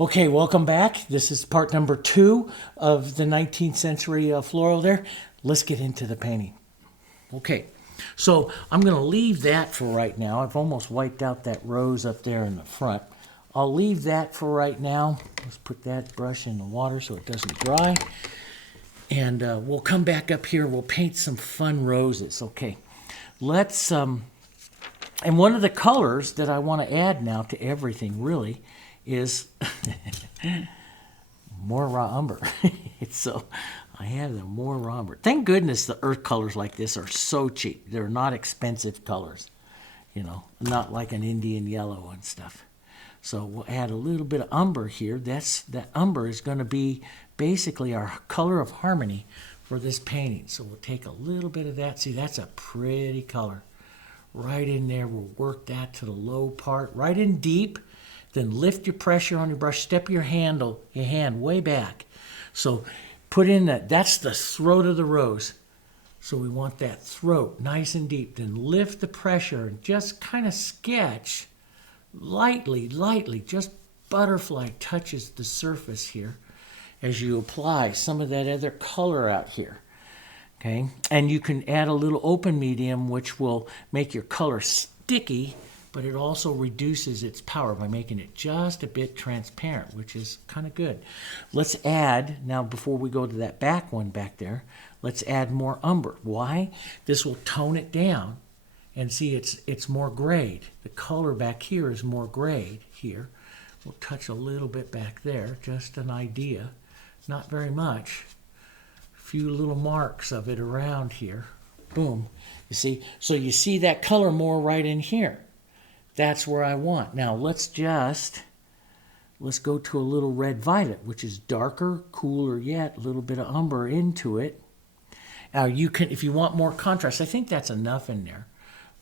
Okay, welcome back. This is part number 2 of the 19th century floral there. Let's get into the painting. Okay, so I'm going to leave that for right now. I've almost wiped out that rose up there in the front. I'll leave that for right now. Let's put that brush in the water so it doesn't dry. And we'll come back up here. We'll paint some fun roses. Okay, let's... and one of the colors that I want to add now to everything really is more raw umber. So I have the more raw umber. Thank goodness the earth colors like this are so cheap. They're not expensive colors, you know, not like an Indian yellow and stuff. So we'll add a little bit of umber here. That umber is going to be basically our color of harmony for this painting. So we'll take a little bit of that. See, that's a pretty color. Right in there, we'll work that to the low part, right in deep. Then lift your pressure on your brush, step your hand way back. So put in that's the throat of the rose. So we want that throat nice and deep. Then lift the pressure and just kind of sketch lightly, just butterfly touches the surface here as you apply some of that other color out here. Okay, and you can add a little open medium which will make your color sticky, but it also reduces its power by making it just a bit transparent, which is kind of good. Let's add, now before we go to that back one back there, let's add more umber. Why? This will tone it down, and see it's more grayed. The color back here is more grayed here. We'll touch a little bit back there, just an idea, not very much. Few little marks of it around here. Boom. You see? So you see that color more right in here. That's where I want. Now let's go to a little red violet, which is darker, cooler yet, a little bit of umber into it. Now you can, if you want more contrast, I think that's enough in there,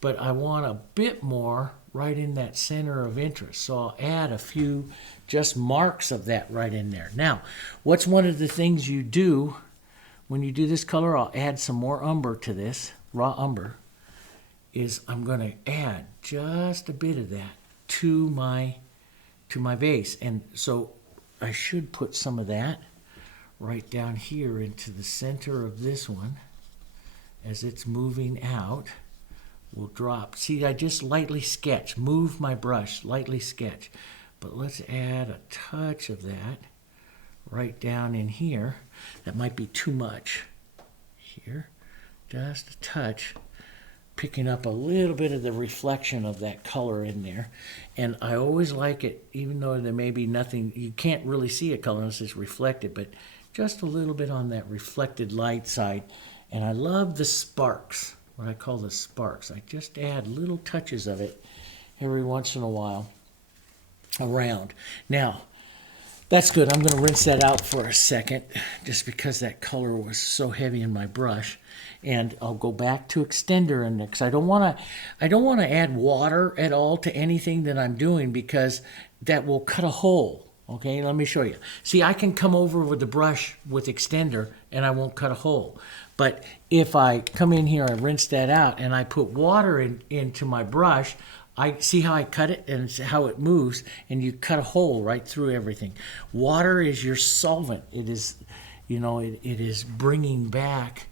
but I want a bit more right in that center of interest. So I'll add a few just marks of that right in there. Now, what's one of the things you do when you do this color? I'll add some more umber to this, raw umber, is I'm going to add just a bit of that to my vase. And so I should put some of that right down here into the center of this one. As it's moving out, we'll drop. See, I just lightly sketch, move my brush, lightly sketch. But let's add a touch of that right down in here. That might be too much here, just a touch, picking up a little bit of the reflection of that color in there. And I always like it, even though there may be nothing, you can't really see a color unless it's reflected, but just a little bit on that reflected light side. And I love the sparks, what I call the sparks. I just add little touches of it every once in a while around. Now, that's good. I'm going to rinse that out for a second just because that color was so heavy in my brush. And I'll go back to extender in there because I don't want to add water at all to anything that I'm doing because that will cut a hole. Okay, let me show you. See, I can come over with the brush with extender and I won't cut a hole. But if I come in here and rinse that out and I put water into my brush, I see how I cut it and how it moves, and you cut a hole right through everything. Water is your solvent. It is, you know, it is bringing back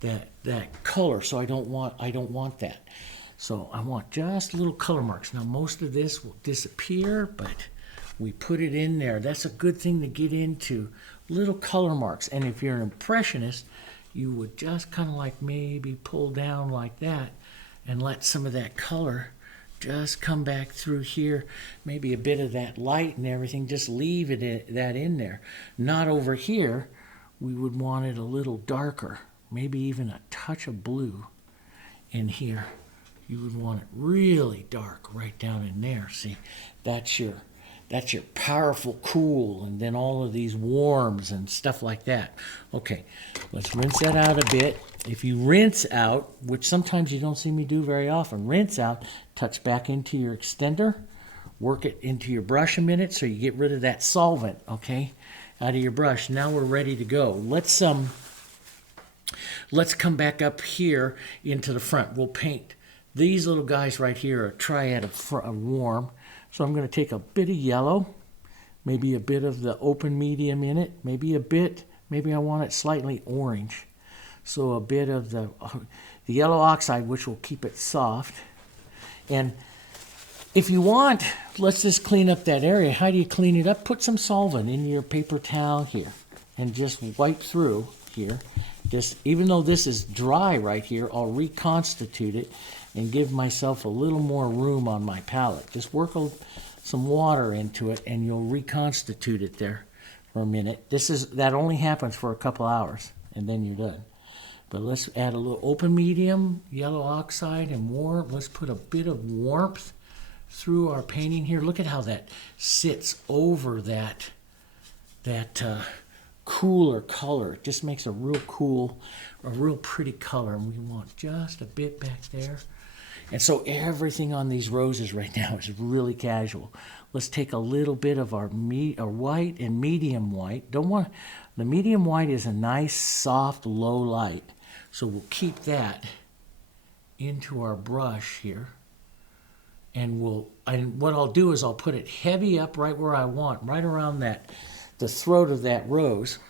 that color. So I don't want that. So I want just little color marks. Now most of this will disappear, but we put it in there. That's a good thing to get into, little color marks. And if you're an impressionist, you would just kind of like maybe pull down like that and let some of that color just come back through here, maybe a bit of that light and everything, just leave that in there. Not over here, we would want it a little darker, maybe even a touch of blue in here. You would want it really dark right down in there. See, that's your powerful cool, and then all of these warms and stuff like that. Okay, let's rinse that out a bit. If you rinse out, which sometimes you don't see me do very often, rinse out, touch back into your extender, work it into your brush a minute so you get rid of that solvent, okay, out of your brush. Now we're ready to go. Let's come back up here into the front. We'll paint these little guys right here, a triad of warm. So I'm going to take a bit of yellow, Maybe a bit of the open medium in it. Maybe a bit, maybe I want it slightly orange. So a bit of the yellow oxide, which will keep it soft. And if you want, let's just clean up that area. How do you clean it up? Put some solvent in your paper towel here and just wipe through here. Just, even though this is dry right here, I'll reconstitute it and give myself a little more room on my palette. Just work some water into it and you'll reconstitute it there for a minute. That only happens for a couple hours and then you're done. But let's add a little open medium, yellow oxide, and warm. Let's put a bit of warmth through our painting here. Look at how that sits over that cooler color. It just makes a real cool, a real pretty color. And we want just a bit back there. And so everything on these roses right now is really casual. Let's take a little bit of our white and medium white. The medium white is a nice, soft, low light. So we'll keep that into our brush here. And what I'll do is I'll put it heavy up right where I want, right around the throat of that rose.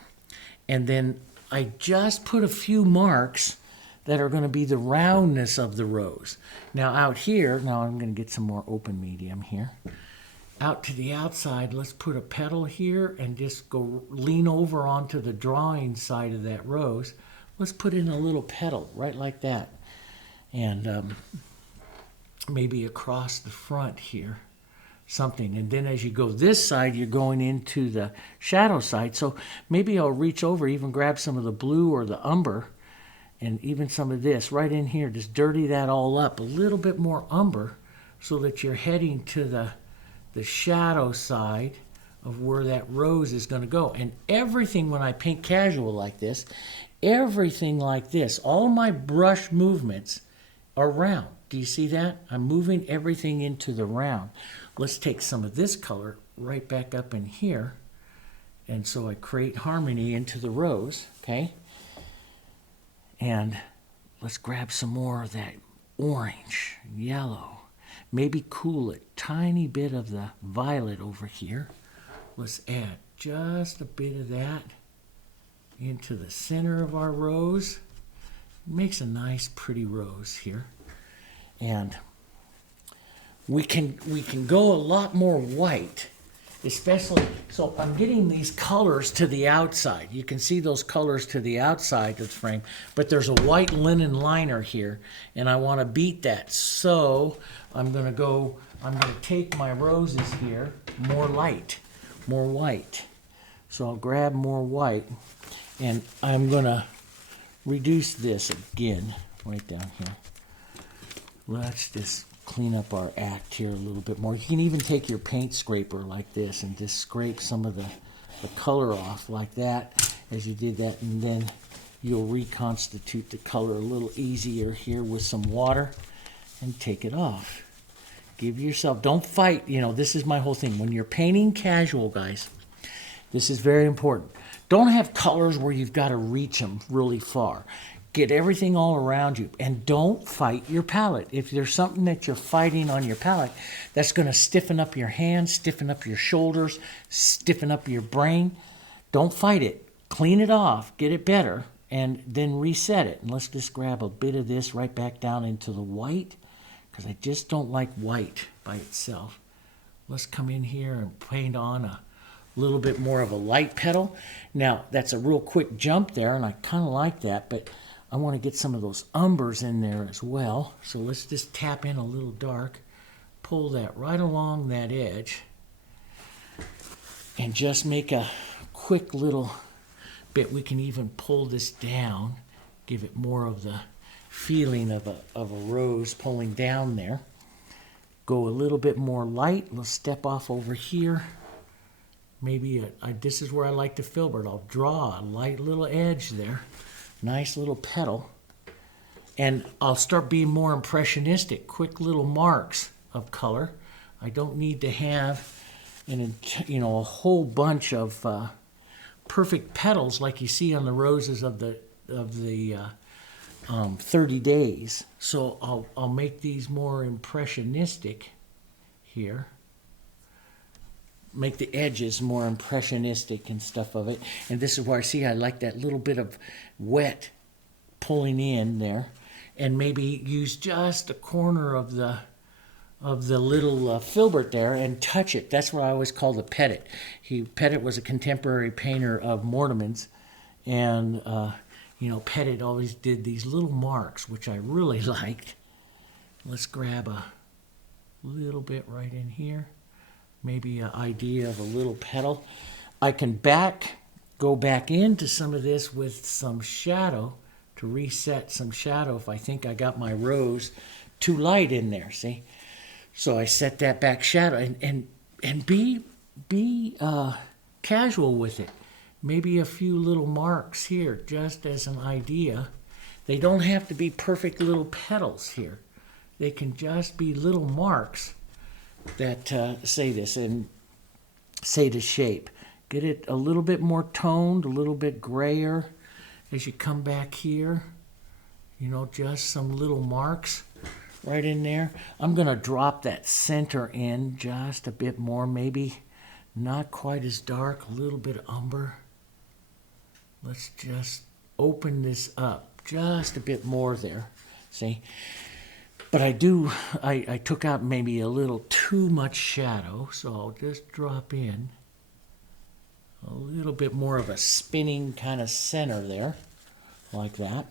And then I just put a few marks that are going to be the roundness of the rose. Now out here, now I'm going to get some more open medium here. Out to the outside, let's put a petal here and just go lean over onto the drawing side of that rose. Let's put in a little petal right like that. And maybe across the front here, something. And then as you go this side, you're going into the shadow side. So maybe I'll reach over, even grab some of the blue or the umber, and even some of this right in here. Just dirty that all up. A little bit more umber so that you're heading to the shadow side of where that rose is going to go. And everything, when I paint casual like this, everything like this, all my brush movements are round. Do you see that? I'm moving everything into the round. Let's take some of this color right back up in here. And so I create harmony into the rose, okay? And let's grab some more of that orange, yellow. Maybe cool it. Tiny bit of the violet over here. Let's add just a bit of that into the center of our rose. It makes a nice, pretty rose here. And we can go a lot more white, especially, so I'm getting these colors to the outside. You can see those colors to the outside of the frame, but there's a white linen liner here, and I want to beat that. So I'm going to take my roses here, more light, more white. So I'll grab more white, and I'm going to reduce this again, right down here. Let's just clean up our act here a little bit more. You can even take your paint scraper like this and just scrape some of the color off like that as you did that, and then you'll reconstitute the color a little easier here with some water and take it off. Give yourself, don't fight, this is my whole thing. When you're painting casual, guys, this is very important. Don't have colors where you've got to reach them really far. Get everything all around you, and don't fight your palette. If there's something that you're fighting on your palette, that's going to stiffen up your hands, stiffen up your shoulders, stiffen up your brain. Don't fight it. Clean it off, get it better, and then reset it. And let's just grab a bit of this right back down into the white, because I just don't like white by itself. Let's come in here and paint on a little bit more of a light petal. Now, that's a real quick jump there, and I kind of like that, but I want to get some of those umbers in there as well. So let's just tap in a little dark, pull that right along that edge, and just make a quick little bit. We can even pull this down, give it more of the feeling of a rose pulling down there. Go a little bit more light. Let's step off over here. Maybe this is where I like to filbert. I'll draw a light little edge there. Nice little petal, and I'll start being more impressionistic. Quick little marks of color. I don't need to have a whole bunch of perfect petals like you see on the roses of the 30 days. So I'll make these more impressionistic here. make the edges more impressionistic and stuff of it. And this is where I see I like that little bit of wet pulling in there, and maybe use just a corner of the little filbert there and touch it. That's what I always call the Pettit. Pettit was a contemporary painter of Mortimer's, and Pettit always did these little marks, which I really liked. Let's grab a little bit right in here. Maybe an idea of a little petal. I can go back into some of this with some shadow to reset some shadow if I think I got my rose too light in there, see? So I set that back shadow and be casual with it. Maybe a few little marks here just as an idea. They don't have to be perfect little petals here. They can just be little marks that say this and say the shape. Get it a little bit more toned, a little bit grayer as you come back here. Just some little marks right in there. I'm going to drop that center in just a bit more, maybe not quite as dark, a little bit of umber. Let's just open this up just a bit more there, see? But I took out maybe a little too much shadow, so I'll just drop in a little bit more of a spinning kind of center there, like that.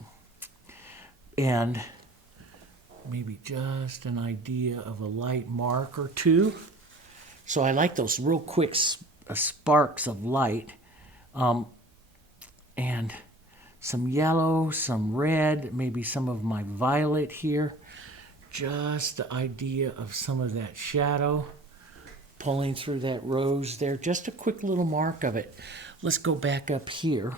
And maybe just an idea of a light mark or two. So I like those real quick sparks of light. And some yellow, some red, maybe some of my violet here. Just the idea of some of that shadow pulling through that rose there. Just a quick little mark of it. Let's go back up here.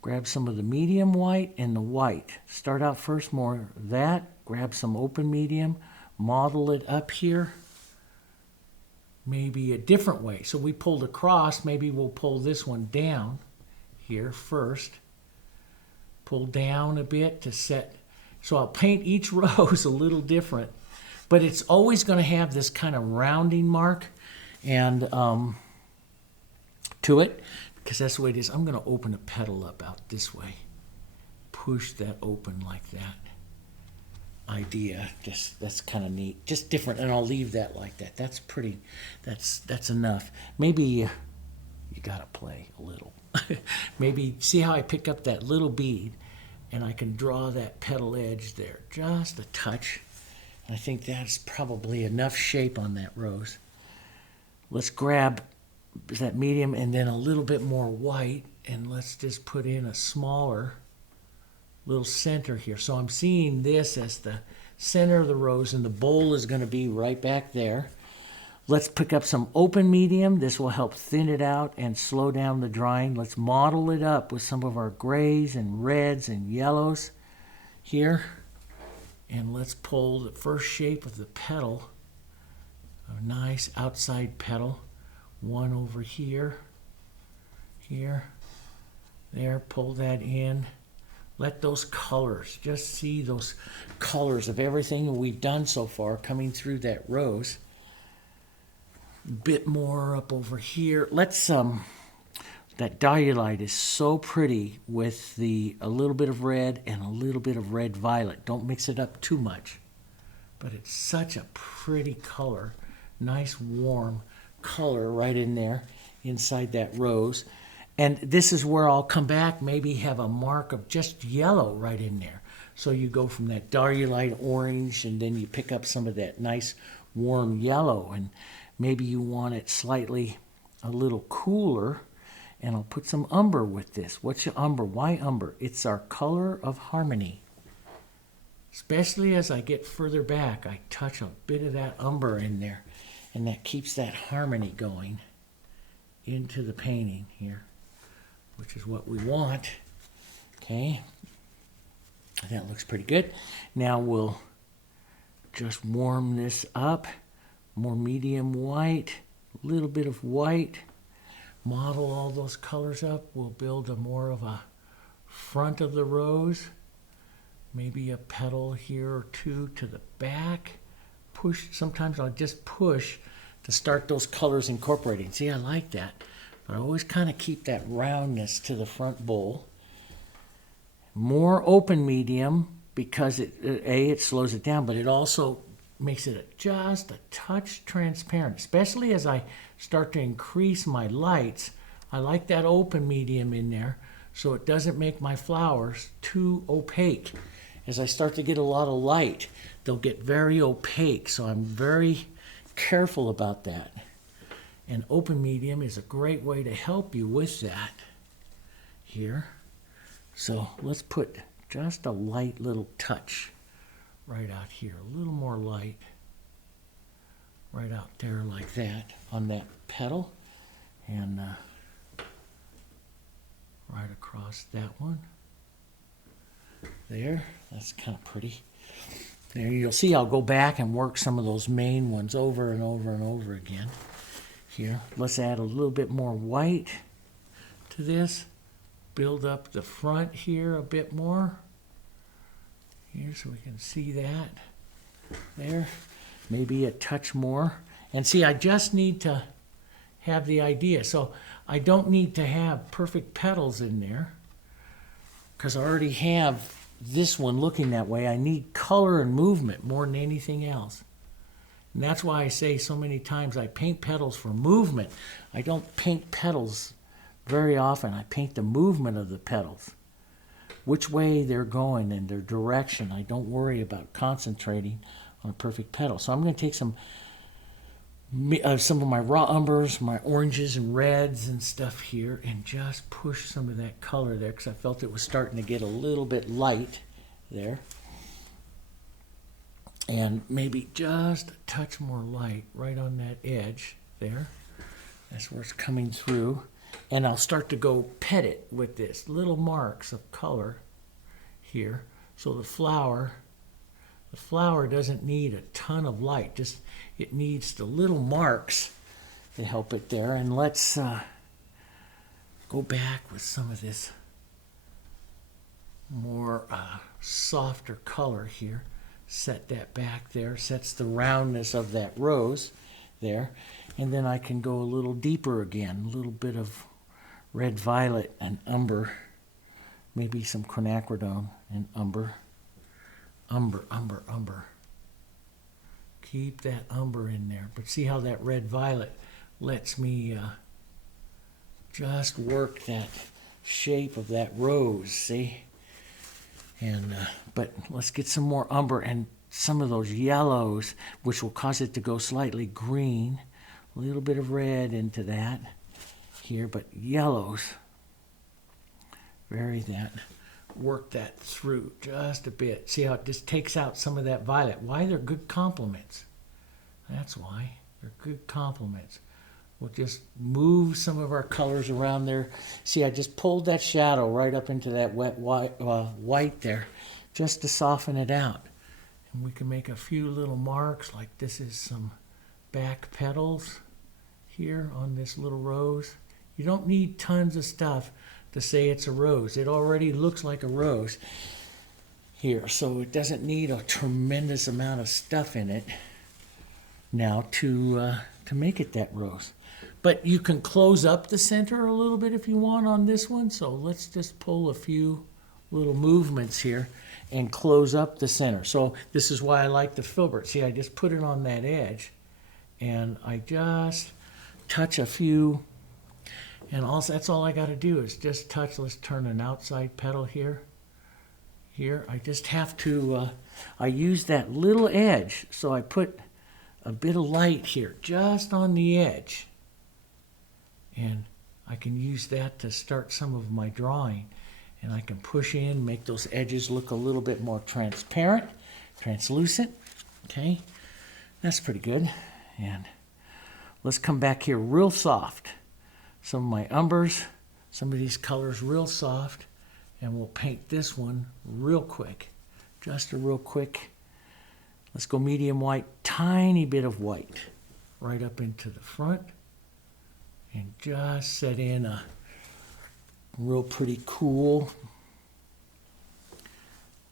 Grab some of the medium white and the white. Start out first more that. Grab some open medium. Model it up here. Maybe a different way. So we pulled across. Maybe we'll pull this one down here first. Pull down a bit to set. So I'll paint each rose a little different, but it's always going to have this kind of rounding mark and to it, because that's the way it is. I'm going to open a petal up out this way. Push that open like that. Idea, that's kind of neat. Just different, and I'll leave that like that. That's pretty, that's enough. Maybe you got to play a little. Maybe see how I pick up that little bead and I can draw that petal edge there just a touch. I think that's probably enough shape on that rose. Let's grab that medium and then a little bit more white, and let's just put in a smaller little center here. So I'm seeing this as the center of the rose, and the bowl is going to be right back there. Let's pick up some open medium. This will help thin it out and slow down the drying. Let's model it up with some of our grays and reds and yellows here. And let's pull the first shape of the petal, a nice outside petal. One over here, here, there, pull that in. Let those colors, just see those colors of everything we've done so far coming through that rose. Bit more up over here. Let's that Diarylide is so pretty with a little bit of red and a little bit of red violet. Don't mix it up too much, but it's such a pretty color. Nice warm color right in there inside that rose. And this is where I'll come back, maybe have a mark of just yellow right in there. So you go from that Diarylide orange, and then you pick up some of that nice warm yellow, and maybe you want it slightly a little cooler, and I'll put some umber with this. What's your umber? Why umber? It's our color of harmony. Especially as I get further back, I touch a bit of that umber in there, and that keeps that harmony going into the painting here, which is what we want. Okay, that looks pretty good. Now we'll just warm this up. More medium white, a little bit of white. Model all those colors up. We'll build more of a front of the rose. Maybe a petal here or two to the back. Push. Sometimes I'll just push to start those colors incorporating. See, I like that. But I always kind of keep that roundness to the front bowl. More open medium because it slows it down, but it also makes it just a touch transparent, especially as I start to increase my lights. I like that open medium in there so it doesn't make my flowers too opaque. As I start to get a lot of light, they'll get very opaque, so I'm very careful about that. And open medium is a great way to help you with that here. So let's put just a light little touch right out here, a little more light right out there like that on that petal, and right across that one there. That's kind of pretty. There, you'll see I'll go back and work some of those main ones over and over and over again. Here, let's add a little bit more white to this. Build up the front here a bit more. Here, so we can see that. There, maybe a touch more. And see, I just need to have the idea. So I don't need to have perfect petals in there because I already have this one looking that way. I need color and movement more than anything else. And that's why I say so many times I paint petals for movement. I don't paint petals very often. I paint the movement of the petals, which way they're going and their direction. I don't worry about concentrating on a perfect petal. So I'm going to take some of my raw umbers, my oranges and reds and stuff here, and just push some of that color there because I felt it was starting to get a little bit light there. And maybe just a touch more light right on that edge there. That's where it's coming through. And I'll start to go pet it with this little marks of color here. So the flower doesn't need a ton of light. Just it needs the little marks to help it there. And let's go back with some of this more softer color here. Set that back there. Sets the roundness of that rose there. And then I can go a little deeper again. A little bit of red violet and umber. Maybe some quinacridone and umber. Umber, umber, umber. Keep that umber in there. But see how that red violet lets me just work that shape of that rose, see? And but let's get some more umber and some of those yellows, which will cause it to go slightly green. A little bit of red into that here, but yellows. Vary that. Work that through just a bit. See how it just takes out some of that violet. Why? They're good complements. That's why. They're good complements. We'll just move some of our colors around there. See, I just pulled that shadow right up into that wet white there just to soften it out. And we can make a few little marks, like this is some back petals here on this little rose. You don't need tons of stuff to say it's a rose. It already looks like a rose here, so it doesn't need a tremendous amount of stuff in it now to make it that rose. But you can close up the center a little bit if you want on this one. So let's just pull a few little movements here and close up the center. So this is why I like the filbert. See, I just put it on that edge and I just touch a few. And also, that's all I got to do is just touch. Let's turn an outside petal here. Here, I just have to, I use that little edge. So I put a bit of light here just on the edge. And I can use that to start some of my drawing. And I can push in, make those edges look a little bit more transparent, translucent. Okay, that's pretty good. And let's come back here real soft. Some of my umbers, some of these colors real soft. And we'll paint this one real quick. Just a real quick. Let's go medium white, tiny bit of white right up into the front. And just set in a real pretty cool.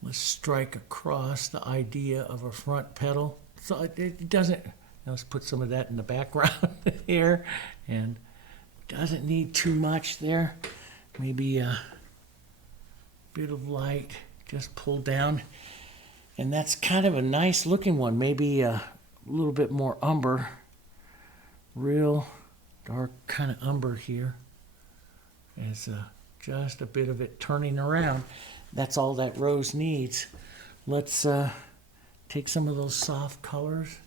Let's strike across the idea of a front petal. So it doesn't Let's put some of that in the background here. And doesn't need too much there. Maybe a bit of light just pulled down. And that's kind of a nice looking one. Maybe a little bit more umber. Real dark kind of umber here. As just a bit of it turning around. That's all that rose needs. Let's take some of those soft colors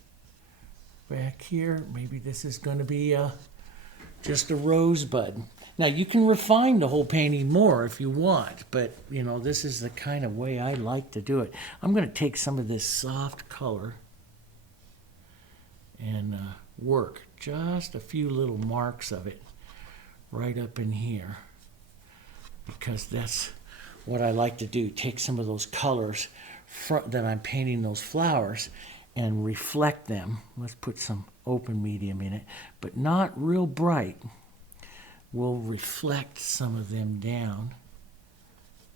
back here. Maybe this is going to be just a rosebud. Now you can refine the whole painting more if you want, but you know, this is the kind of way I like to do it. I'm going to take some of this soft color and work just a few little marks of it right up in here, because that's what I like to do. Take some of those colors that I'm painting those flowers and reflect them. Let's put some open medium in it, but not real bright. We'll reflect some of them down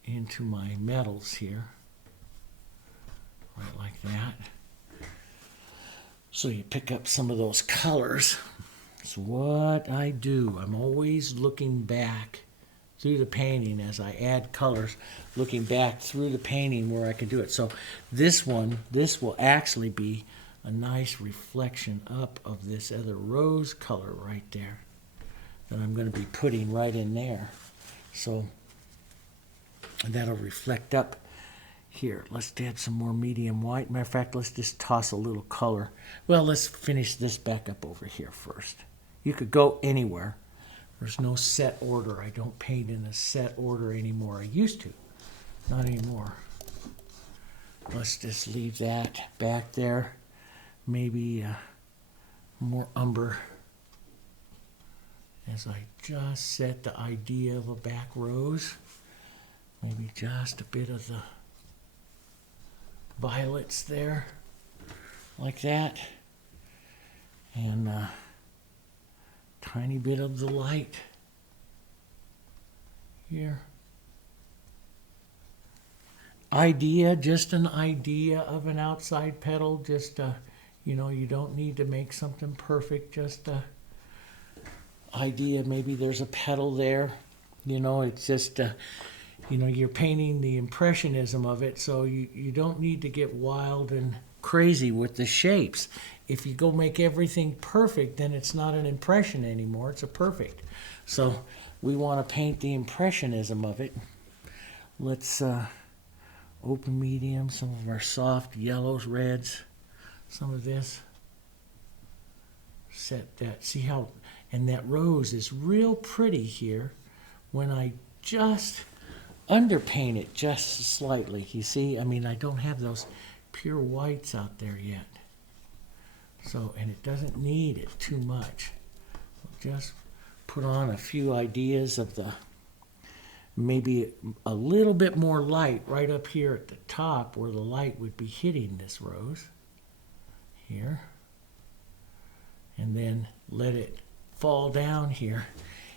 into my metals here, right like that. So you pick up some of those colors. It's what I do. I'm always looking back through the painting as I add colors, looking back through the painting where I can do it. So this one, this will actually be a nice reflection up of this other rose color right there that I'm going to be putting right in there. So that'll reflect up here. Let's add some more medium white. Matter of fact, let's just toss a little color. Well, let's finish this back up over here first. You could go anywhere. There's no set order. I don't paint in a set order anymore. I used to. Not anymore. Let's just leave that back there. Maybe more umber as I just set the idea of a back rose. Maybe just a bit of the violets there, like that. And tiny bit of the light here. Idea, just an idea of an outside petal. Just, you know, you don't need to make something perfect. Just a idea. Maybe there's a petal there. You know, it's just, you know, you're painting the impressionism of it, so you don't need to get wild and crazy with the shapes. If you go make everything perfect, then it's not an impression anymore. It's a perfect. So we want to paint the impressionism of it. Let's open medium, some of our soft yellows, reds, some of this. Set that. See how, and that rose is real pretty here when I just underpaint it just slightly. You see, I mean, I don't have those pure whites out there yet. So, and it doesn't need it too much. Just put on a few ideas of the, maybe a little bit more light right up here at the top where the light would be hitting this rose here. And then let it fall down here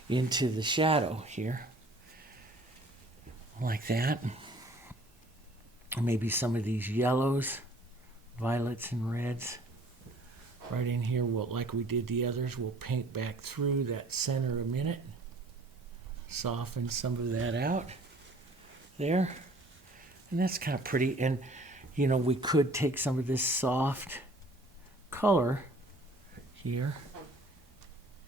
into the shadow here. Like that. Maybe some of these yellows, violets and reds. Right in here, we'll, like we did the others, we'll paint back through that center a minute. Soften some of that out there. And that's kind of pretty. And, you know, we could take some of this soft color here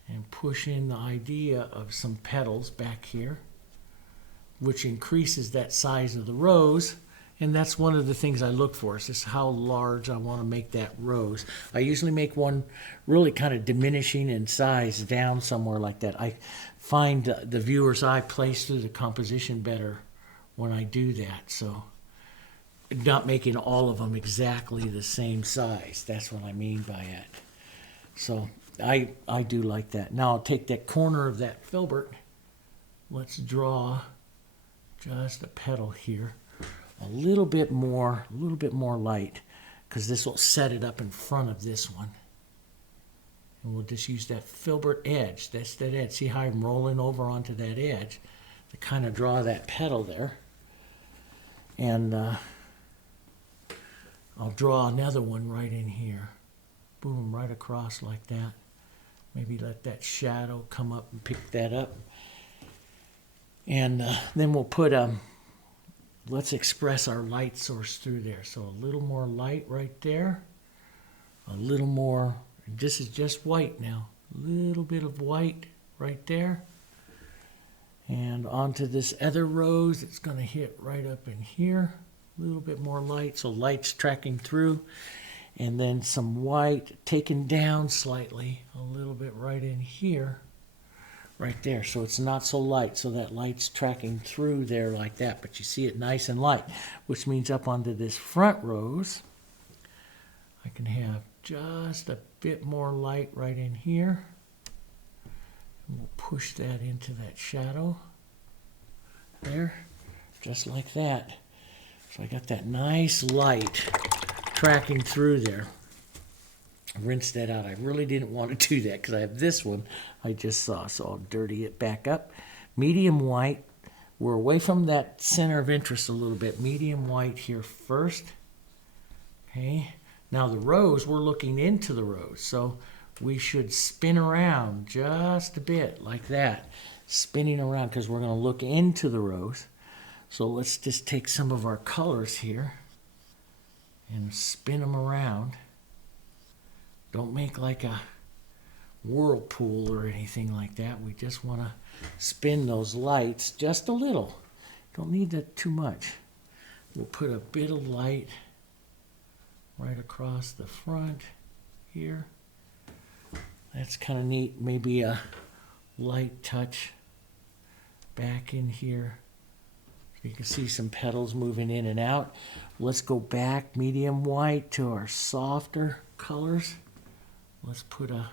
and push in the idea of some petals back here, which increases that size of the rose. And that's one of the things I look for, is just how large I want to make that rose. I usually make one really kind of diminishing in size down somewhere like that. I find the viewer's eye plays through the composition better when I do that. So not making all of them exactly the same size. That's what I mean by it. So I do like that. Now I'll take that corner of that filbert. Let's draw just a petal here. A little bit more light, because this will set it up in front of this one. And we'll just use that filbert edge. That's that edge. See how I'm rolling over onto that edge to kind of draw that petal there. And I'll draw another one right in here. boom, right across like that. Maybe let that shadow come up and pick that up. And then we'll put, let's express our light source through there. So a little more light right there. A little more, this is just white now. A little bit of white right there. And onto this other rose, it's going to hit right up in here. A little bit more light, so light's tracking through. And then some white taken down slightly, a little bit right in here, right there. So it's not so light, so that light's tracking through there like that. But you see it nice and light, which means up onto this front rose, I can have just a bit more light right in here. And we'll push that into that shadow there, just like that. So I got that nice light tracking through there. Rinse that out. I really didn't want to do that because I have this one I just saw, so I'll dirty it back up. Medium white. We're away from that center of interest a little bit. Medium white here first. Okay. Now the rose, we're looking into the rose, so we should spin around just a bit like that. Spinning around because we're going to look into the rose. So let's just take some of our colors here and spin them around. Don't make like a whirlpool or anything like that. We just want to spin those lights just a little. Don't need that too much. We'll put a bit of light right across the front here. That's kind of neat. Maybe a light touch back in here. You can see some petals moving in and out. Let's go back medium white to our softer colors. Let's put a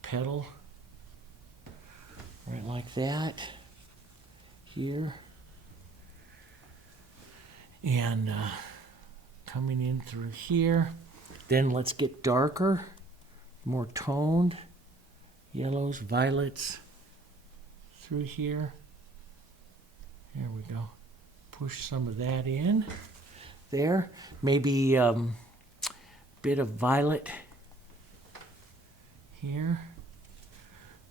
petal right like that here. And coming in through here. Then let's get darker, more toned yellows, violets through here. There we go. Push some of that in there. Maybe a bit of violet here.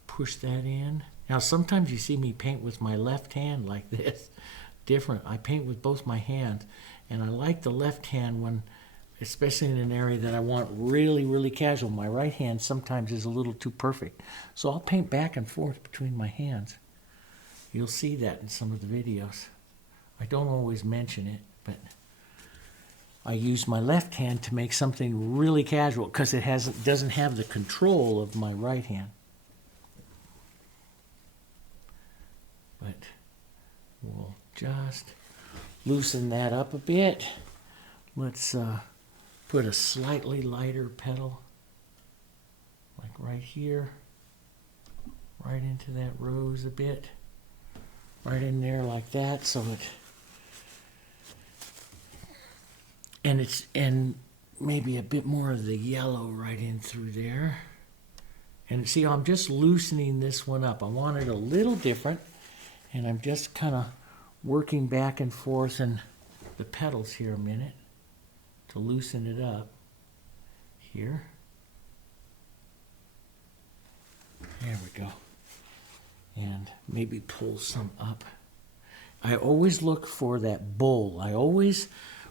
Push that in. Now sometimes you see me paint with my left hand like this. Different. I paint with both my hands. And I like the left hand when, especially in an area that I want really, really casual. My right hand sometimes is a little too perfect. So I'll paint back and forth between my hands. You'll see that in some of the videos. I don't always mention it, but I use my left hand to make something really casual because it doesn't have the control of my right hand. But we'll just loosen that up a bit. Let's put a slightly lighter petal, like right here, right into that rose a bit. Right in there like that, so and maybe a bit more of the yellow right in through there. And see, I'm just loosening this one up. I want it a little different, and I'm just kind of working back and forth in the petals here a minute to loosen it up here. There we go. And maybe pull some up. I always look for that bowl.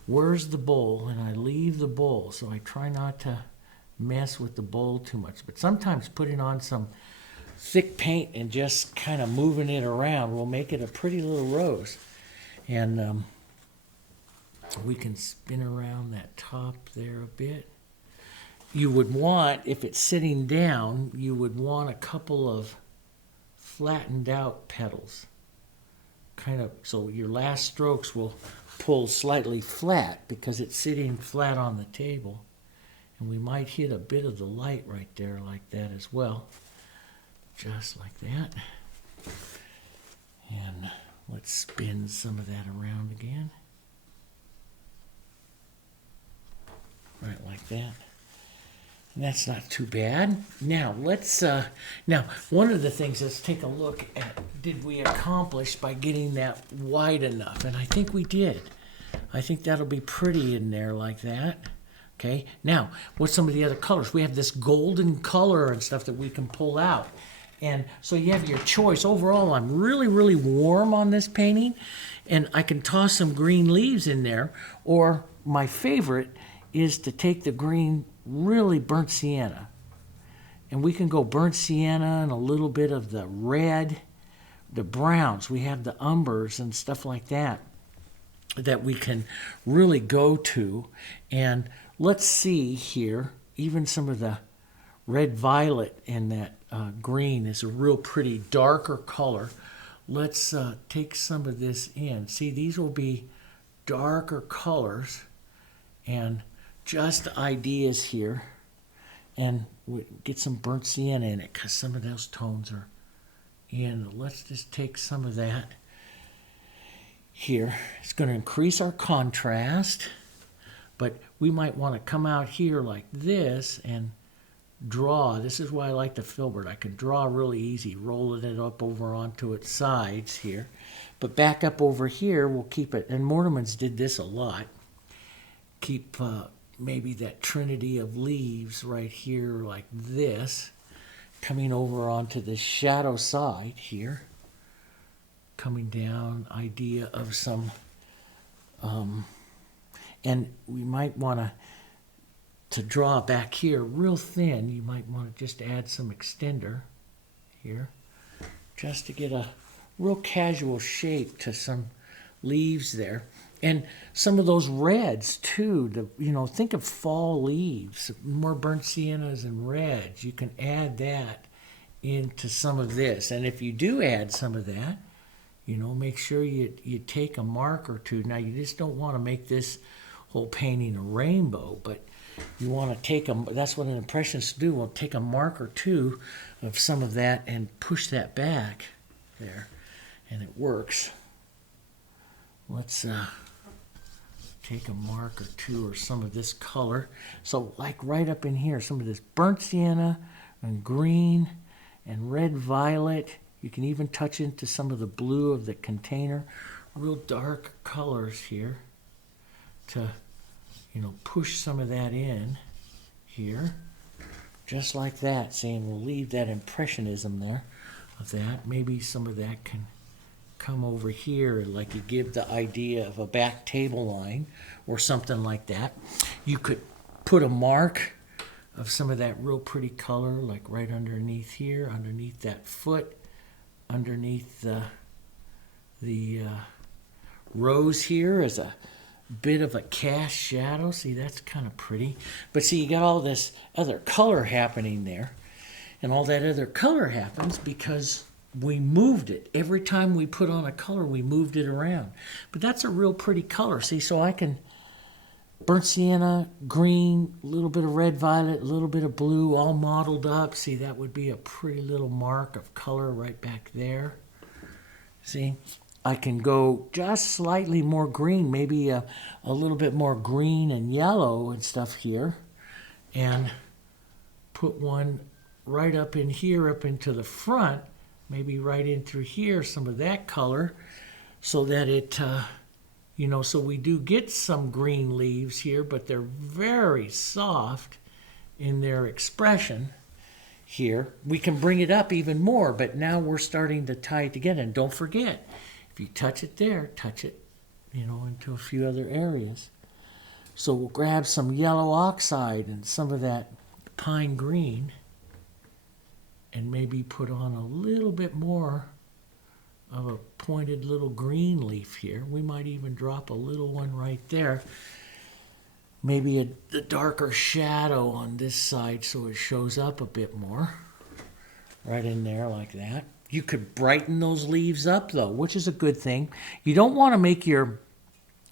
Where's the bowl? And I leave the bowl. So I try not to mess with the bowl too much. But sometimes putting on some thick paint and just kind of moving it around will make it a pretty little rose. And we can spin around that top there a bit. You would want, if it's sitting down, you would want a couple of flattened out petals, kind of, so your last strokes will pull slightly flat because it's sitting flat on the table. And we might hit a bit of the light right there like that as well, just like that. And let's spin some of that around again, right like that. And that's not too bad. Now, let's, now, one of the things, let's take a look at, did we accomplish by getting that wide enough? And I think we did. I think that'll be pretty in there like that. Okay, now what's some of the other colors? We have this golden color and stuff that we can pull out. And so you have your choice. Overall, I'm really, really warm on this painting, and I can toss some green leaves in there. Or my favorite is to take the green, really burnt sienna. And we can go burnt sienna and a little bit of the red, the browns. We have the umbers and stuff like that that we can really go to. And let's see here, even some of the red violet and that green is a real pretty darker color. Let's take some of this in. See, these will be darker colors and just ideas here. And we get some burnt sienna in it because some of those tones are in. Let's just take some of that here. It's going to increase our contrast, but we might want to come out here like this and draw. This is why I like the filbert. I can draw really easy, rolling it up over onto its sides here. But back up over here, we'll keep it, and Mortimer's did this a lot. Keep maybe that trinity of leaves right here like this, coming over onto the shadow side here, coming down, idea of some, and we might want to draw back here real thin. You might want to just add some extender here, just to get a real casual shape to some leaves there. And some of those reds too, think of fall leaves, more burnt siennas and reds. You can add that into some of this. And if you do add some of that, make sure you take a mark or two. Now, you just don't want to make this whole painting a rainbow, but you want to take that's what an impressionist do. We'll take a mark or two of some of that and push that back there, and it works. Let's take a mark or two or some of this color. So like right up in here, some of this burnt sienna and green and red violet. You can even touch into some of the blue of the container. Real dark colors here to, push some of that in here. Just like that, saying we'll leave that impressionism there of that. Maybe some of that can come over here, like you give the idea of a back table line or something like that. You could put a mark of some of that real pretty color, like right underneath here, underneath that foot, underneath the rose here as a bit of a cast shadow. See, that's kind of pretty. But see, you got all this other color happening there. And all that other color happens because we moved it. Every time we put on a color, we moved it around. But that's a real pretty color. See, so I can burnt sienna, green, a little bit of red violet, a little bit of blue, all mottled up. See, that would be a pretty little mark of color right back there. See, I can go just slightly more green, maybe a little bit more green and yellow and stuff here, and put one right up in here, up into the front, maybe right in through here, some of that color, so that it, so we do get some green leaves here, but they're very soft in their expression here. We can bring it up even more, but now we're starting to tie it together. And don't forget, if you touch it there, touch it, into a few other areas. So we'll grab some yellow oxide and some of that pine green and maybe put on a little bit more of a pointed little green leaf here. We might even drop a little one right there. Maybe a darker shadow on this side so it shows up a bit more. Right in there like that. You could brighten those leaves up though, which is a good thing. You don't want to make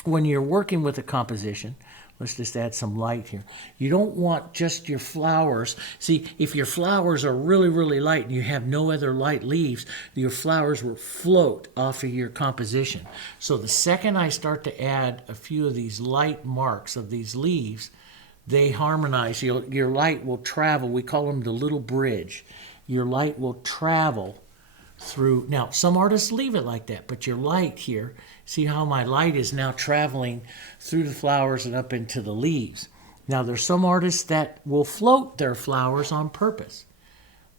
when you're working with a composition, let's just add some light here. You don't want just your flowers. See, if your flowers are really, really light and you have no other light leaves, your flowers will float off of your composition. So the second I start to add a few of these light marks of these leaves, they harmonize. Your light will travel. We call them the little bridge. Your light will travel through. Now, some artists leave it like that, but your light here, see how my light is now traveling through the flowers and up into the leaves. Now, there's some artists that will float their flowers on purpose.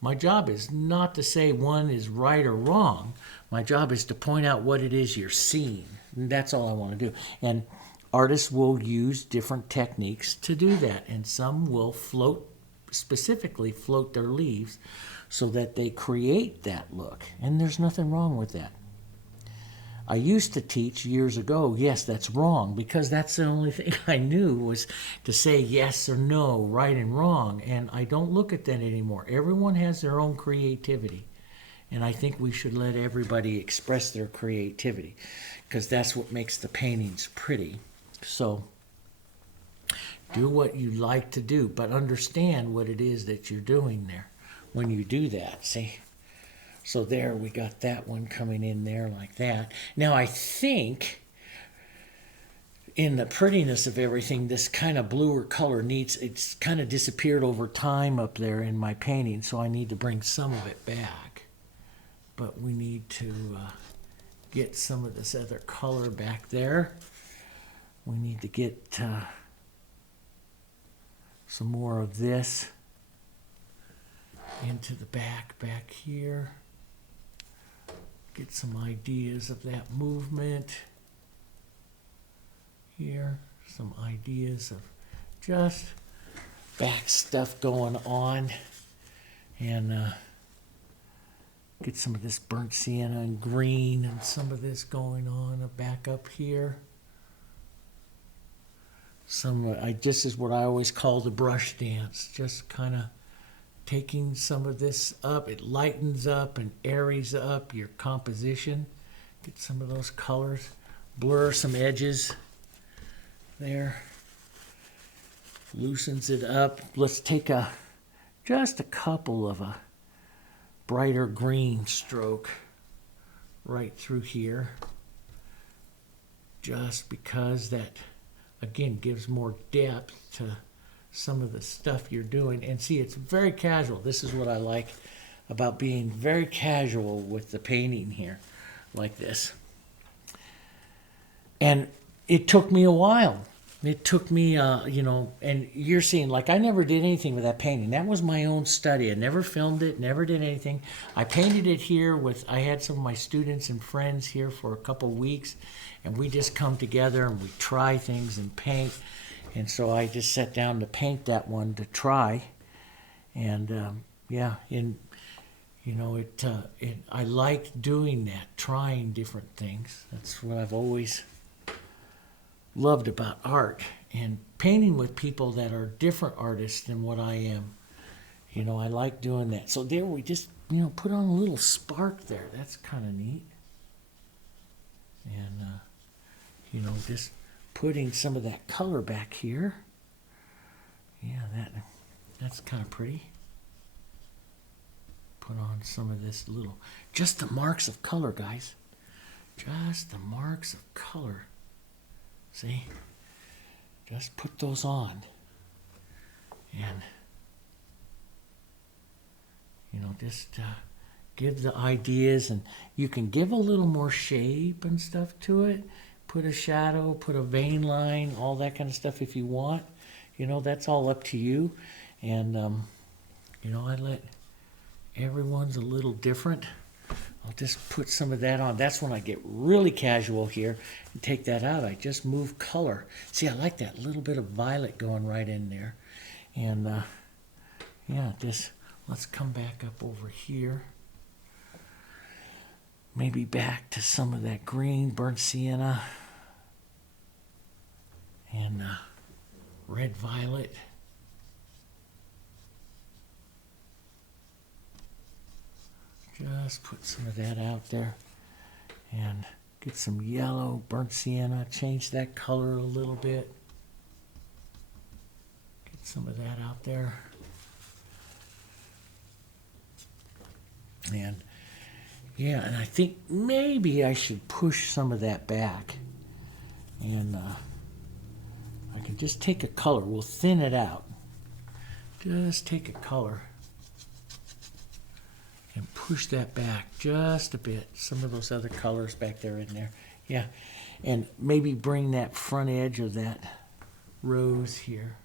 My job is not to say one is right or wrong. My job is to point out what it is you're seeing. And that's all I want to do. And artists will use different techniques to do that. And some will specifically float their leaves so that they create that look. And there's nothing wrong with that. I used to teach years ago, yes, that's wrong, because that's the only thing I knew was to say yes or no, right and wrong. And I don't look at that anymore. Everyone has their own creativity. And I think we should let everybody express their creativity, because that's what makes the paintings pretty. So do what you like to do, but understand what it is that you're doing there when you do that. See? So there, we got that one coming in there like that. Now I think in the prettiness of everything, this kind of bluer color it's kind of disappeared over time up there in my painting, so I need to bring some of it back. But we need to get some of this other color back there. We need to get some more of this into the back here. Get some ideas of that movement here. Some ideas of just back stuff going on. And get some of this burnt sienna and green and some of this going on back up here. This is what I always call the brush dance. Just kind of taking some of this up. It lightens up and aries up your composition. Get some of those colors. Blur some edges there. Loosens it up. Let's take just a couple of a brighter green stroke right through here. Just because that, again, gives more depth to some of the stuff you're doing. And see, it's very casual. This is what I like about being very casual with the painting here, like this. And it took me a while. It took me, and you're seeing, like, I never did anything with that painting. That was my own study. I never filmed it, never did anything. I painted it here I had some of my students and friends here for a couple weeks, and we just come together and we try things and paint. And so I just sat down to paint that one to try, and I like doing that, trying different things. That's what I've always loved about art, and painting with people that are different artists than what I am. I like doing that. So there we just put on a little spark there. That's kind of neat, and just putting some of that color back here. Yeah, that's kind of pretty. Put on some of this just the marks of color, guys. Just the marks of color. See? Just put those on. And, just give the ideas, and you can give a little more shape and stuff to it. Put a shadow, put a vein line, all that kind of stuff if you want. That's all up to you. And, I let everyone's a little different. I'll just put some of that on. That's when I get really casual here and take that out. I just move color. See, I like that little bit of violet going right in there. And, let's come back up over here. Maybe back to some of that green, burnt sienna, and red violet. Just put some of that out there, and get some yellow, burnt sienna, change that color a little bit. Get some of that out there. And and I think maybe I should push some of that back. And I can just take a color. We'll thin it out. Just take a color and push that back just a bit. Some of those other colors back there in there. Yeah. And maybe bring that front edge of that rose here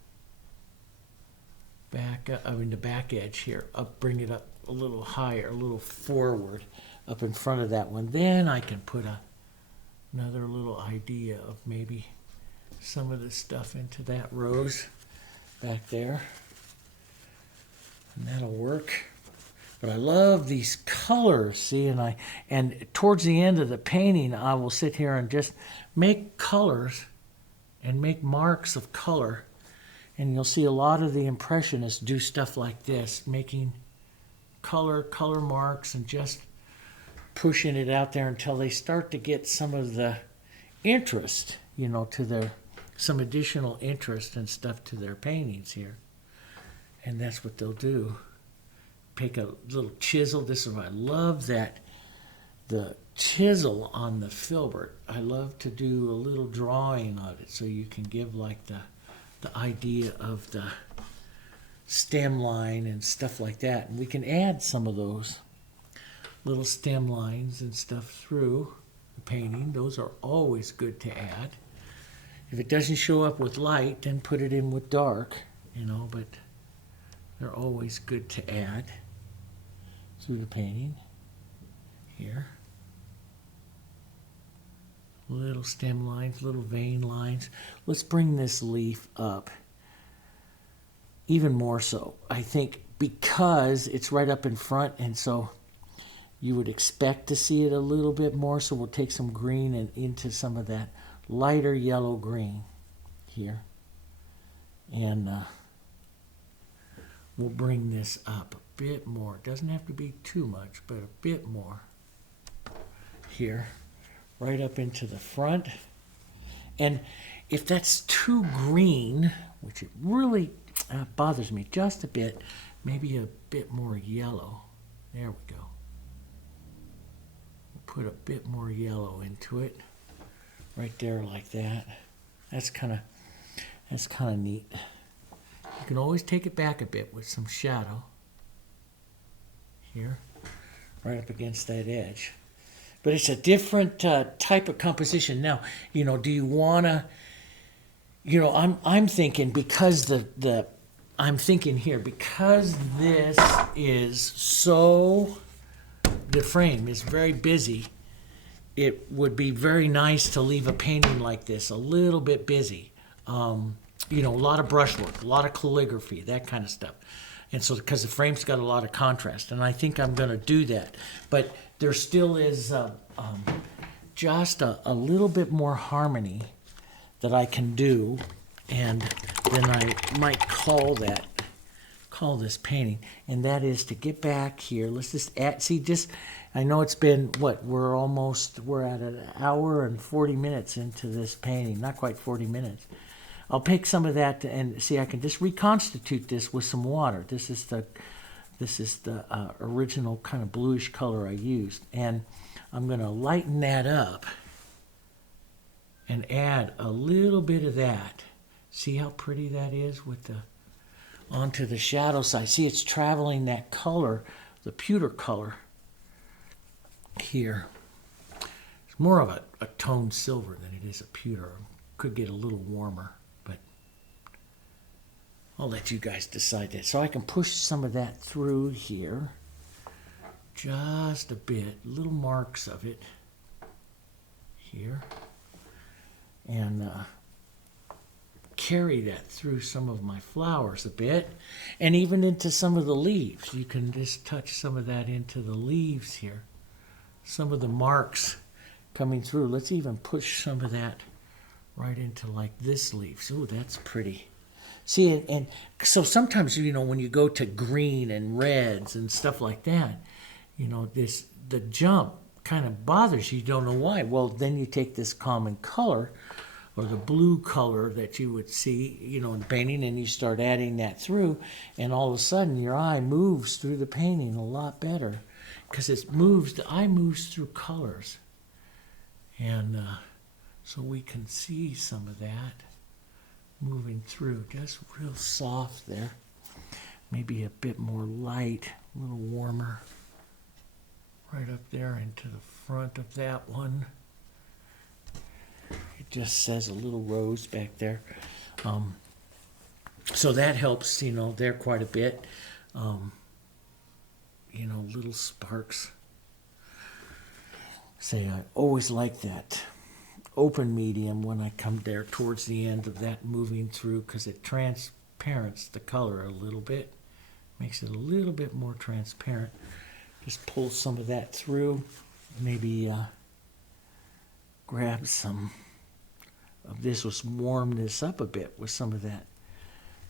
back, the back edge here, bring it up a little higher, a little forward, up in front of that one. Then I can put another little idea of maybe some of the stuff into that rose back there. And that'll work. But I love these colors, see, and towards the end of the painting, I will sit here and just make colors and make marks of color. And you'll see a lot of the Impressionists do stuff like this, making color marks and just pushing it out there until they start to get some of the interest, to some additional interest and stuff to their paintings here. And that's what they'll do. Take a little chisel. This is why I love that, the chisel on the filbert. I love to do a little drawing of it so you can give like the idea of the stem line and stuff like that. And we can add some of those little stem lines and stuff through the painting. Those are always good to add. If it doesn't show up with light, then put it in with dark, but they're always good to add through the painting. Here. Little stem lines, little vein lines. Let's bring this leaf up even more so. I think because it's right up in front, and so you would expect to see it a little bit more, so we'll take some green and into some of that lighter yellow green here. And we'll bring this up a bit more. It doesn't have to be too much, but a bit more here, right up into the front. And if that's too green, which it really bothers me just a bit, maybe a bit more yellow. There we go. Put a bit more yellow into it, right there like that. That's kind of neat. You can always take it back a bit with some shadow here, right up against that edge. But it's a different type of composition. Now, do you want to, I'm thinking because I'm thinking here, because this is so, the frame is very busy, it would be very nice to leave a painting like this a little bit busy. A lot of brushwork, a lot of calligraphy, that kind of stuff. And so, because the frame's got a lot of contrast, and I think I'm going to do that. But there still is just a little bit more harmony that I can do, and then I might call this painting, and that is to get back here. Let's just add, I know it's been, we're at an hour and 40 minutes into this painting, not quite 40 minutes. I'll pick some of that and see, I can just reconstitute this with some water. This is the original kind of bluish color I used. And I'm going to lighten that up and add a little bit of that. See how pretty that is onto the shadow side. See, it's traveling that color, the pewter color here. It's more of a toned silver than it is a pewter. Could get a little warmer, but I'll let you guys decide that. So I can push some of that through here. Just a bit, little marks of it here. And carry that through some of my flowers a bit. And even into some of the leaves. You can just touch some of that into the leaves here. Some of the marks coming through. Let's even push some of that right into like this leaf. Ooh, that's pretty. See, and so sometimes, when you go to green and reds and stuff like that, the jump kind of bothers you. You don't know why. Well, then you take this common color or the blue color that you would see, in the painting, and you start adding that through, and all of a sudden your eye moves through the painting a lot better because the eye moves through colors. And so we can see some of that moving through, just real soft there. Maybe a bit more light, a little warmer. Right up there into the front of that one. It just says a little rose back there. So that helps, there quite a bit. Little sparks. Say, I always like that open medium when I come there towards the end of that moving through, because it transparents the color a little bit, makes it a little bit more transparent. Just pull some of that through, maybe grab some of this, was warm this up a bit with some of that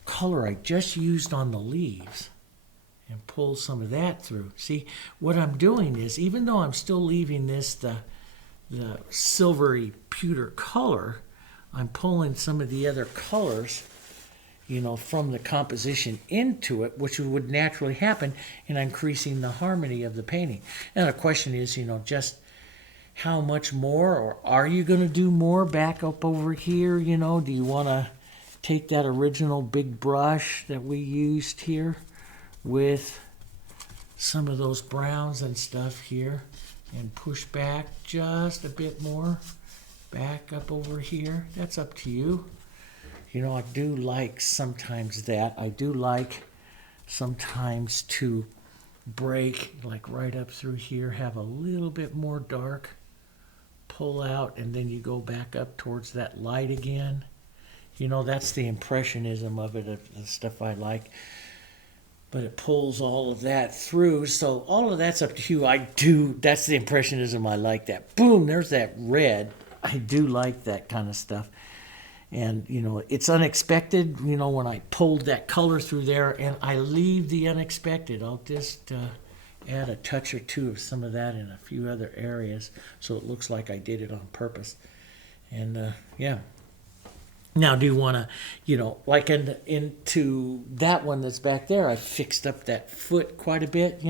color I just used on the leaves, and pull some of that through. See, what I'm doing is, even though I'm still leaving this the silvery pewter color, I'm pulling some of the other colors, from the composition into it, which would naturally happen, and increasing the harmony of the painting. And the question is, just how much more, or are you going to do more back up over here? Do you want to take that original big brush that we used here with some of those browns and stuff here and push back just a bit more back up over here? That's up to you. I do like sometimes that. I do like sometimes to break, like right up through here, have a little bit more dark, pull out, and then you go back up towards that light again. That's the impressionism of it, of the stuff I like. But it pulls all of that through, so all of that's up to you. That's the impressionism I like. That boom, there's that red. I do like that kind of stuff. And, it's unexpected, when I pulled that color through there, and I leave the unexpected. I'll just add a touch or two of some of that in a few other areas, so it looks like I did it on purpose. And, yeah. Now, do you want to, like into that one that's back there, I fixed up that foot quite a bit,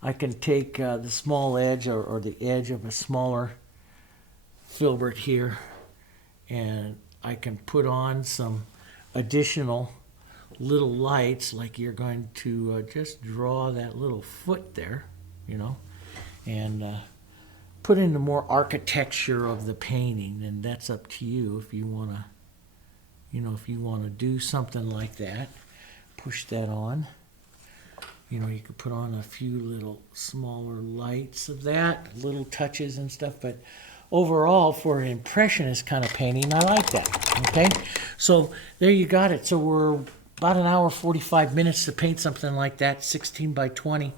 I can take the small edge or the edge of a smaller filbert here, and I can put on some additional little lights, like you're going to just draw that little foot there, and put in the more architecture of the painting, and that's up to you if you want to. If you want to do something like that, push that on. You could put on a few little smaller lights of that, little touches and stuff. But overall, for an impressionist kind of painting, I like that. Okay? So there you got it. So we're about an hour, 45 minutes to paint something like that, 16 by 20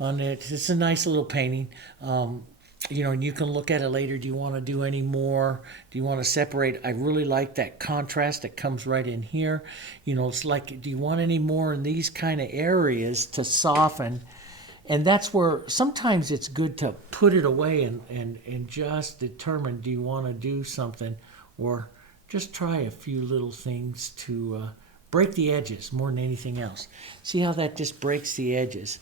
on it. It's a nice little painting. And you can look at it later. Do you want to do any more? Do you want to separate? I really like that contrast that comes right in here. It's like, do you want any more in these kind of areas to soften? And that's where sometimes it's good to put it away and just determine, do you want to do something, or just try a few little things to break the edges more than anything else. See how that just breaks the edges?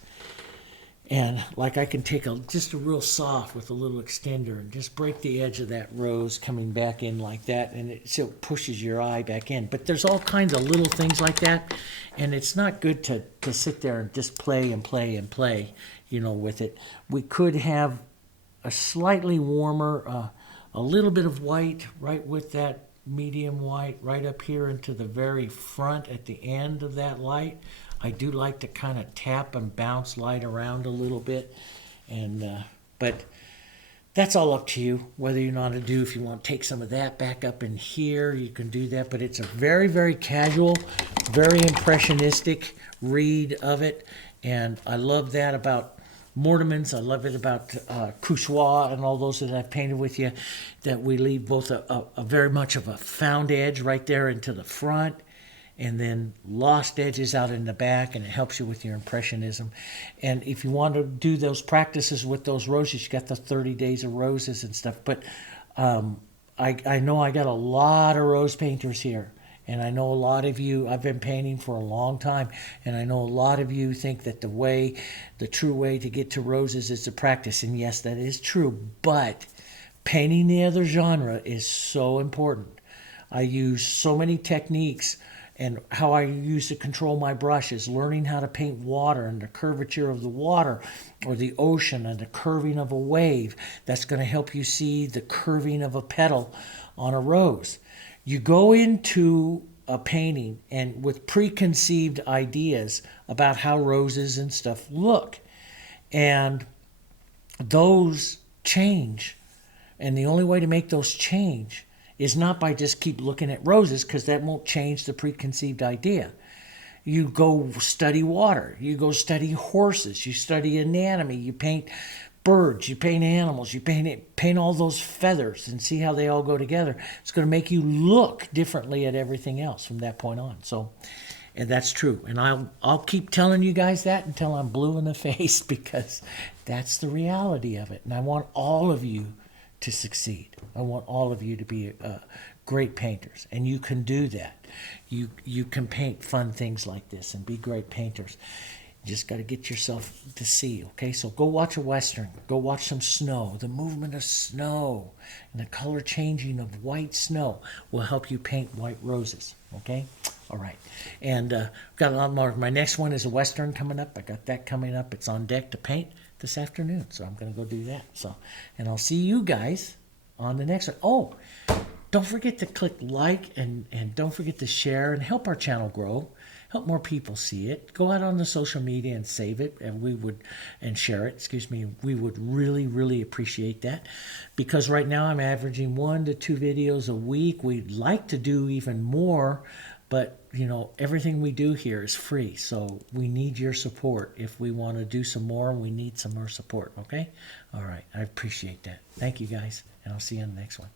And like I can take just a real soft with a little extender and just break the edge of that rose coming back in like that, and it still pushes your eye back in. But there's all kinds of little things like that, and it's not good to sit there and just play and play and play, with it. We could have a slightly warmer, a little bit of white right with that medium white right up here into the very front at the end of that light. I do like to kind of tap and bounce light around a little bit, but that's all up to you, whether you want to do. If you want to take some of that back up in here, you can do that, but it's a very, very casual, very impressionistic read of it, and I love that about Mortimer's. I love it about Couchois and all those that I've painted with you, that we leave both a very much of a found edge right there into the front, and then lost edges out in the back, and it helps you with your impressionism. And if you want to do those practices with those roses, you got the 30 days of roses and stuff. But I know I got a lot of rose painters here, and I know a lot of you, I've been painting for a long time, and I know a lot of you think that the true way to get to roses is to practice. And yes, that is true, but painting the other genre is so important. I use so many techniques, and how I use to control my brushes, learning how to paint water and the curvature of the water or the ocean and the curving of a wave. That's going to help you see the curving of a petal on a rose. You go into a painting and with preconceived ideas about how roses and stuff look. And those change. And the only way to make those change is not by just keep looking at roses, because that won't change the preconceived idea. You go study water. You go study horses. You study anatomy. You paint birds. You paint animals. You paint all those feathers and see how they all go together. It's going to make you look differently at everything else from that point on. So, and that's true. And I'll keep telling you guys that until I'm blue in the face, because that's the reality of it. And I want all of you to succeed. I want all of you to be great painters, and you can do that. You can paint fun things like this and be great painters. You just got to get yourself to see, okay? So go watch a Western. Go watch some snow. The movement of snow and the color changing of white snow will help you paint white roses, okay? All right. And got a lot more. My next one is a Western coming up. I got that coming up. It's on deck to paint this afternoon, so I'm going to go do that. So, and I'll see you guys on the next one. Oh, don't forget to click like and don't forget to share and help our channel grow. Help more people see it. Go out on the social media and save it, and share it. Excuse me. We would really, really appreciate that, because right now I'm averaging 1 to 2 videos a week. We'd like to do even more, but you know, everything we do here is free, so we need your support. If we want to do some more, we need some more support. Okay. All right. I appreciate that. Thank you guys, and I'll see you on the next one.